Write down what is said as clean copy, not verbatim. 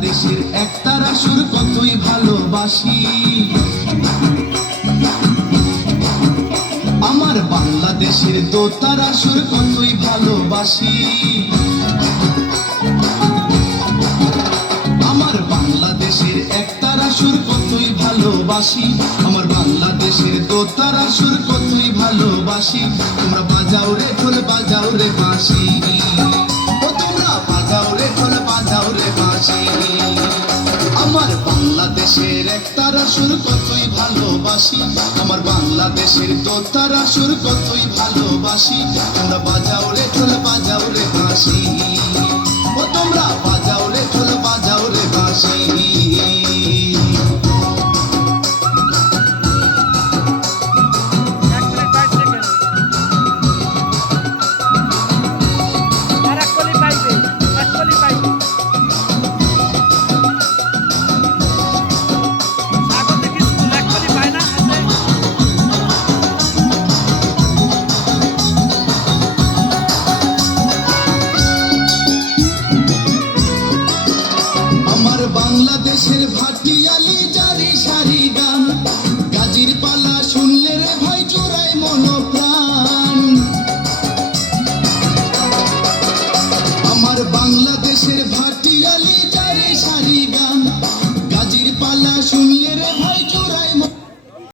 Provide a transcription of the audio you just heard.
বাংলাদেশের একতারা সুর কতই ভালোবাসি। আমার বাংলাদেশের দোতারা সুর কতই ভালোবাসি। আমার বাংলাদেশের একতারা সুর কতই ভালোবাসি। আমার বাংলাদেশের দোতারা সুর কতই ভালোবাসি। তোমরা বাজাও রে ঢোল, বাজাও রে বাঁশি, ও তোমরা বাজাও রে ঢোল, বাজাও রে বাঁশি। আমার বাংলাদেশের একতারা সুর কতই ভালোবাসি। আমার বাংলাদেশের দোতারা সুর কতই ভালোবাসি। তোমরা বাজাও রে ঢোল, বাজাও রে বাঁশি।